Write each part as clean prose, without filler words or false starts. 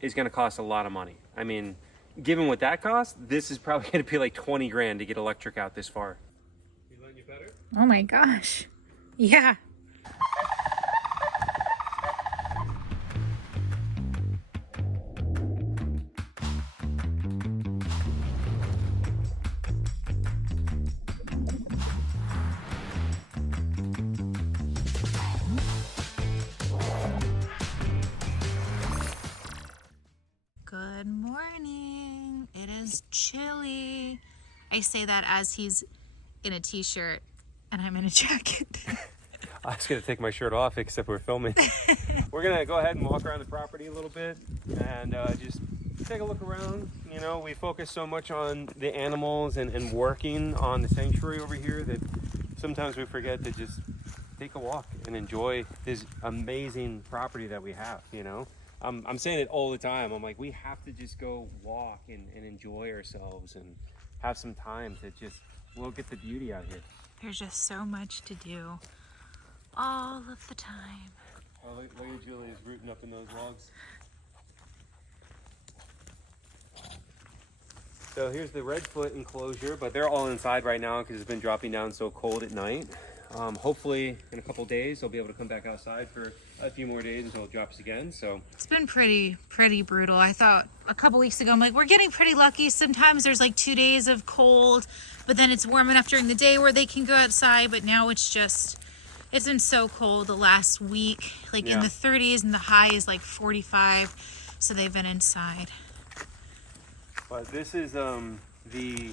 is going to cost a lot of money. I mean, given what that costs, this is probably going to be like 20 grand to get electric out this far. You letting you better? Oh my gosh. Yeah. Good morning. It is chilly. I say that as he's in a t-shirt and I'm in a jacket. I was going to take my shirt off except we're filming. We're going to go ahead and walk around the property a little bit and just take a look around. You know, we focus so much on the animals and working on the sanctuary over here that sometimes we forget to just take a walk and enjoy this amazing property that we have, you know. I'm saying it all the time. I'm like, we have to just go walk and enjoy ourselves and have some time to just look at the beauty out here. There's just so much to do all of the time. Oh, look at Julia's rooting up in those logs. So here's the redfoot enclosure, but they're all inside right now because it's been dropping down so cold at night. Hopefully in a couple days they'll be able to come back outside for a few more days until it drops again. So it's been pretty brutal. I thought a couple weeks ago, I'm like, we're getting pretty lucky. Sometimes there's like 2 days of cold, but then it's warm enough during the day where they can go outside. But now it's been so cold the last week, like in the 30s, and the high is like 45. So they've been inside. But this is the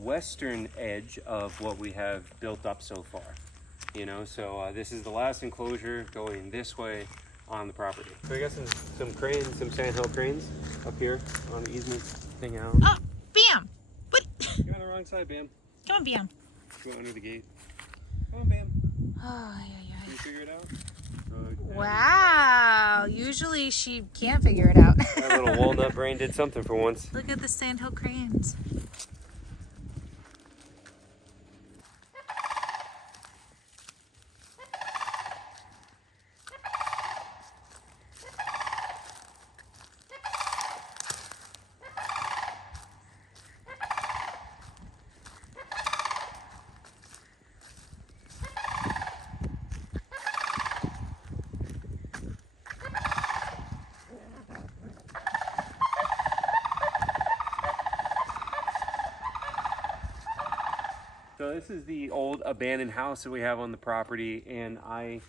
western edge of what we have built up so far, you know. So this is the last enclosure going this way on the property. So we got some cranes, some sandhill cranes up here on the easement thing out. Oh, Bam! What? You're on the wrong side, Bam. Come on, Bam. Go under the gate. Come on, Bam. Oh, yeah. Can you figure it out? Wow, usually she can't figure it out. That little walnut brain did something for once. Look at the sandhill cranes. So this is the old abandoned house that we have on the property, and I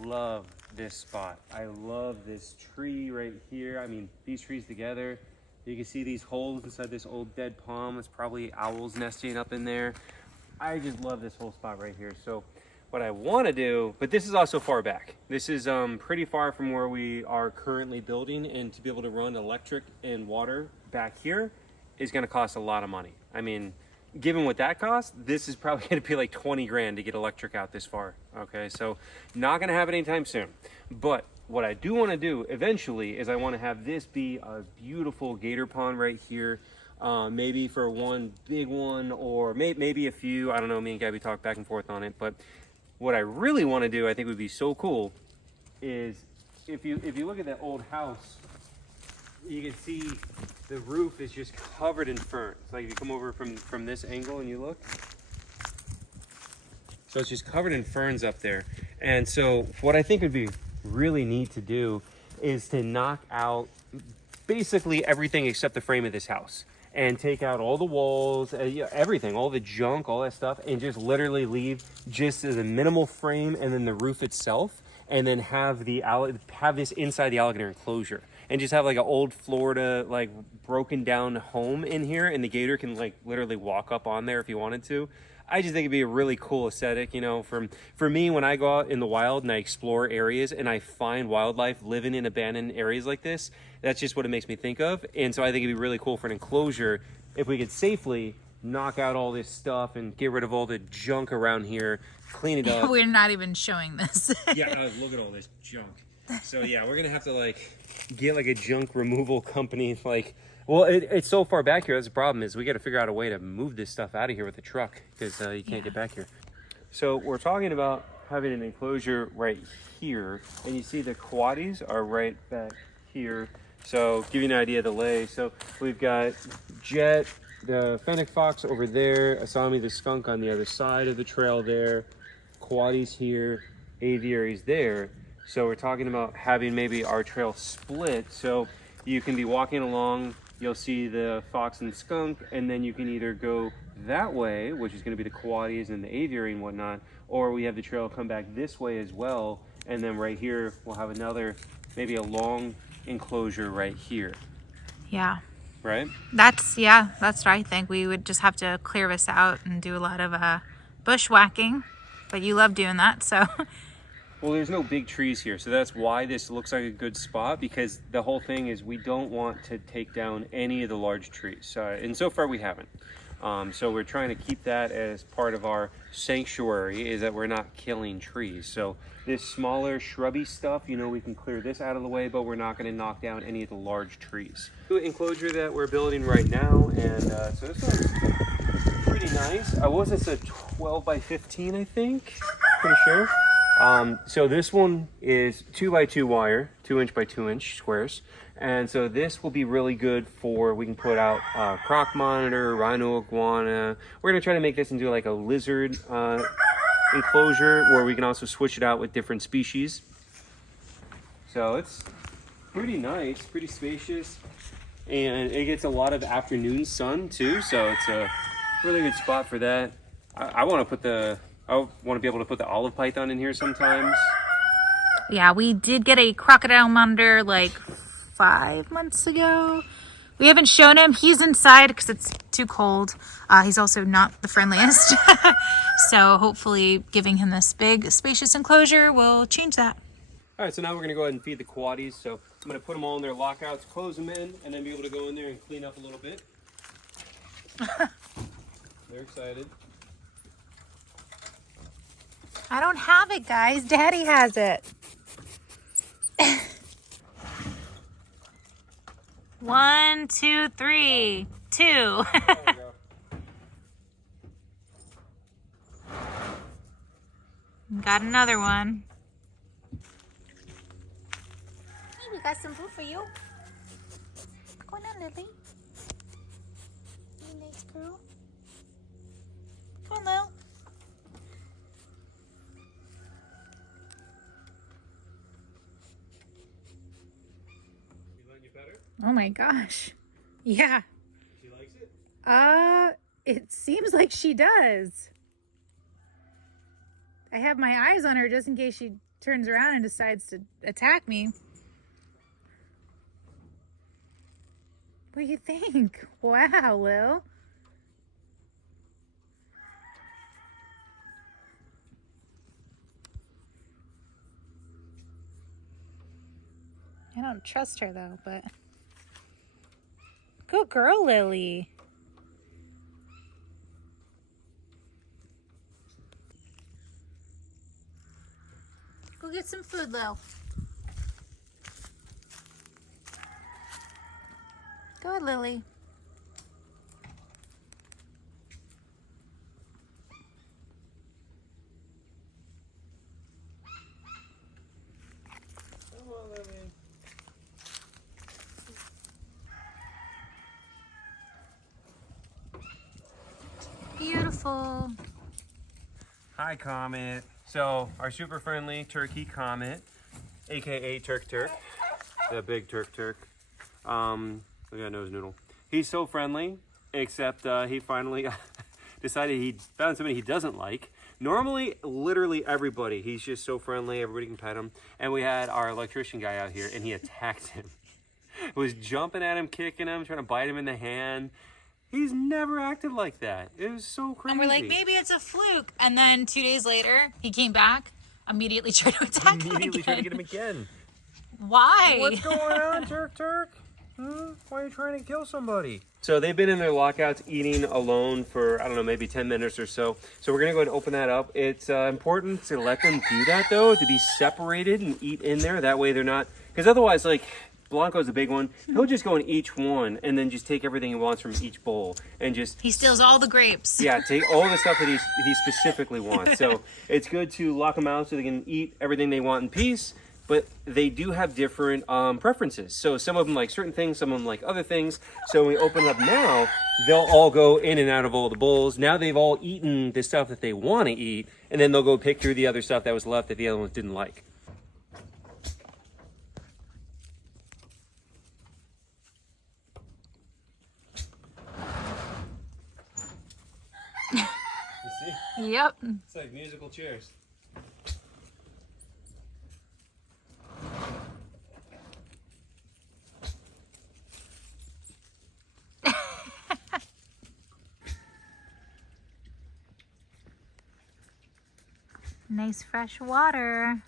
love this spot. I love this tree right here. I mean, these trees together, you can see these holes inside this old dead palm. It's probably owls nesting up in there. I just love this whole spot right here. So what I want to do, but this is also far back. This is pretty far from where we are currently building, and to be able to run electric and water back here is going to cost a lot of money. I mean, given what that costs, this is probably going to be like 20 grand to get electric out this far. Okay, so not going to happen anytime soon. But what I do want to do eventually is I want to have this be a beautiful gator pond right here. Maybe for one big one, or maybe a few. I don't know, me and Gabby talk back and forth on it. But what I really want to do, I think would be so cool, is if you look at that old house, you can see the roof is just covered in ferns. Like if you come over from this angle and you look, so it's just covered in ferns up there. And so what I think would be really neat to do is to knock out basically everything except the frame of this house, and take out all the walls, everything, all the junk, all that stuff, and just literally leave just the minimal frame and then the roof itself, and then have this inside the alligator enclosure, and just have like an old Florida like broken down home in here, and the gator can like literally walk up on there if he wanted to. I just think it'd be a really cool aesthetic, you know. For me, when I go out in the wild and I explore areas and I find wildlife living in abandoned areas like this, that's just what it makes me think of. And so I think it'd be really cool for an enclosure if we could safely knock out all this stuff and get rid of all the junk around here, clean it up. We're not even showing this. Yeah, look at all this junk. So yeah, we're gonna have to like get like a junk removal company. Like, well, it's so far back here. That's the problem, is we got to figure out a way to move this stuff out of here with a truck, because you can't get back here. So we're talking about having an enclosure right here, and you see the coatis are right back here. So give you an idea of the lay. So we've got Jet, the fennec fox over there, Asami the skunk on the other side of the trail there, Coatis here, aviaries there. So we're talking about having maybe our trail split. So you can be walking along, you'll see the fox and skunk, and then you can either go that way, which is going to be the Coatis and the aviary and whatnot, or we have the trail come back this way as well. And then right here, we'll have another, maybe a long enclosure right here. Yeah. Right? That's what I think. We would just have to clear this out and do a lot of bushwhacking. But you love doing that, so. Well, there's no big trees here, so that's why this looks like a good spot, because the whole thing is we don't want to take down any of the large trees. And so far we haven't. So we're trying to keep that as part of our sanctuary, is that we're not killing trees. So this smaller shrubby stuff, you know, we can clear this out of the way, but we're not going to knock down any of the large trees. The enclosure that we're building right now, and so this one's pretty nice. Was this a 12 by 15, I think? Pretty sure. So this one is 2 by 2 wire, 2 inch by 2 inch squares. And so this will be really good for, we can put out croc monitor, rhino iguana. We're gonna try to make this into like a lizard enclosure where we can also switch it out with different species. So it's pretty nice, pretty spacious. And it gets a lot of afternoon sun too. So it's a really good spot for that. I want to be able to put the olive python in here sometimes. Yeah, we did get a crocodile monitor like 5 months ago. We haven't shown him. He's inside because it's too cold. He's also not the friendliest. So hopefully giving him this big spacious enclosure will change that. All right, so now we're gonna go ahead and feed the Coatis. So I'm gonna put them all in their lockouts, close them in, and then be able to go in there and clean up a little bit. They're excited. I don't have it, guys. Daddy has it. 1, 2, 3, 2. There we go. Got another one. Hey, we got some food for you. Come on, Lily. You nice girl. Come on, Lil. Oh my gosh. Yeah. She likes it? It seems like she does. I have my eyes on her just in case she turns around and decides to attack me. What do you think? Wow, Lil. I don't trust her though, but good girl, Lily. Go get some food, Lil. Go ahead, Lily. Come on, Lily. Beautiful. Hi, Comet. So our super friendly turkey Comet, aka Turk, the big Turk. Look at nose noodle. He's so friendly, except he finally decided he found somebody he doesn't like. Normally, literally everybody, he's just so friendly, everybody can pet him. And we had our electrician guy out here and he attacked him. Was jumping at him, kicking him, trying to bite him in the hand. He's never acted like that. It was so crazy. And we're like, maybe it's a fluke. And then 2 days later, he came back, immediately tried to attack him Immediately again. tried to get him again. Why? What's going on, Turk? Why are you trying to kill somebody? So they've been in their lockouts eating alone for, I don't know, maybe 10 minutes or so. So we're going to go ahead and open that up. It's important to let them do that, though, to be separated and eat in there. That way they're not, because otherwise, like, Blanco's a big one. He'll just go in each one and then just take everything he wants from each bowl and just... He steals all the grapes. Yeah, take all the stuff that he specifically wants. So it's good to lock them out so they can eat everything they want in peace. but they do have different preferences. So some of them like certain things, some of them like other things. So when we open it up now, they'll all go in and out of all the bowls. Now they've all eaten the stuff that they want to eat, and then they'll go pick through the other stuff that was left that the other ones didn't like. Yep. It's like musical chairs. Nice fresh water.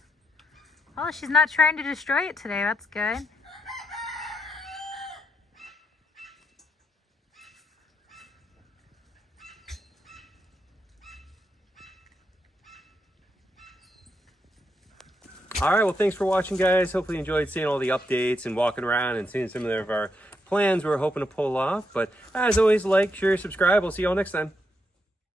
Oh, she's not trying to destroy it today. That's good. All right, well, thanks for watching, guys. Hopefully you enjoyed seeing all the updates and walking around and seeing some of our plans we're hoping to pull off. But as always, like, share, subscribe. We'll see you all next time.